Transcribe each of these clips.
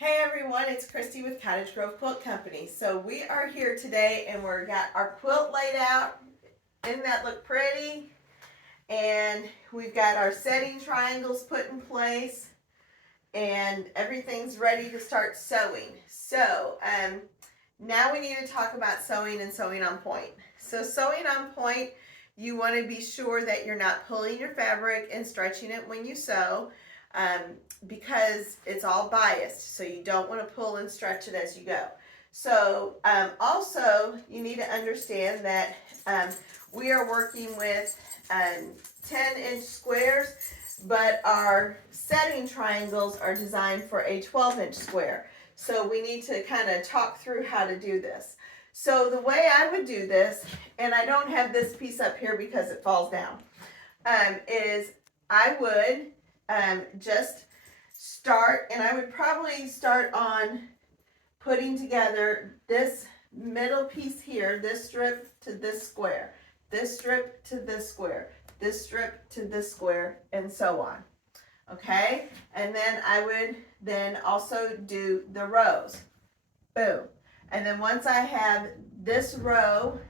Hey everyone, it's Christy with Cottage Grove Quilt Company. So we are here today and we've got our quilt laid out. Doesn't that look pretty? And we've got our setting triangles put in place and everything's ready to start sewing. So now we need to talk about sewing and sewing on point. So sewing on point, you want to be sure that you're not pulling your fabric and stretching it when you sew. Because it's all biased, so you don't want to pull and stretch it as you go. So also you need to understand that we are working with 10-inch squares, but our setting triangles are designed for a 12-inch square. So we need to kind of talk through how to do this. So the way I would do this, and I don't have this piece up here because it falls down, is I would just start, and I would probably start on putting together this middle piece here, this strip to this square, this strip to this square, this strip to this square, and so on. Okay, and then I would then also do the rows. Boom. And then once I have this row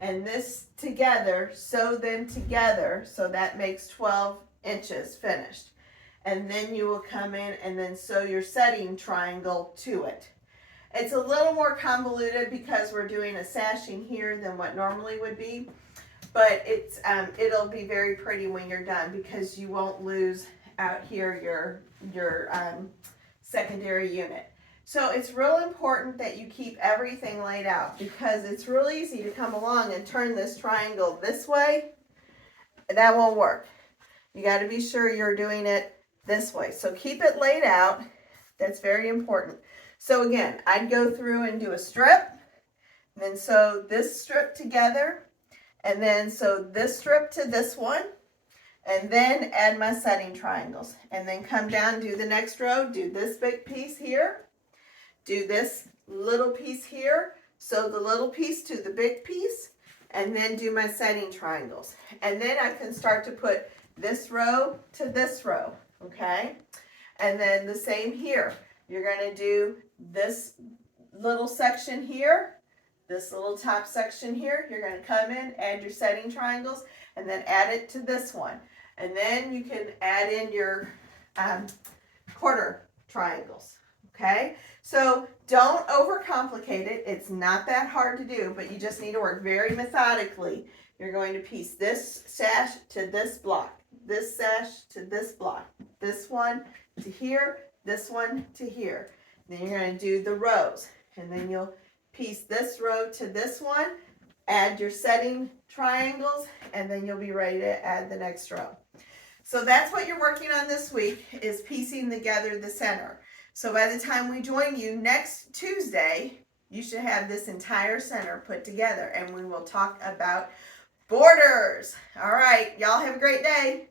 and this together, sew them together, so that makes 12 inches finished. And then you will come in and then sew your setting triangle to it. It's a little more convoluted because we're doing a sashing here than what normally would be, but it'll be very pretty when you're done because you won't lose out here your secondary unit. So it's real important that you keep everything laid out because it's real easy to come along and turn this triangle this way. That won't work. You got to be sure you're doing it this way. So keep it laid out. That's very important. So again, I'd go through and do a strip, and then sew this strip together, and then sew this strip to this one, and then add my setting triangles. And then come down, do the next row, do this big piece here, do this little piece here, sew the little piece to the big piece, and then do my setting triangles. And then I can start to put this row to this row. Okay, and then the same here. You're going to do this little section here, this little top section here. You're going to come in, add your setting triangles, and then add it to this one. And then you can add in your quarter triangles. Okay, so don't overcomplicate it. It's not that hard to do, but you just need to work very methodically. You're going to piece this sash to this block, this sash to this block, this one to here, this one to here. Then you're going to do the rows, and then you'll piece this row to this one, add your setting triangles, and then you'll be ready to add the next row. So that's what you're working on this week, is piecing together the center. So by the time we join you next Tuesday, you should have this entire center put together, and we will talk about borders. All right, y'all have a great day.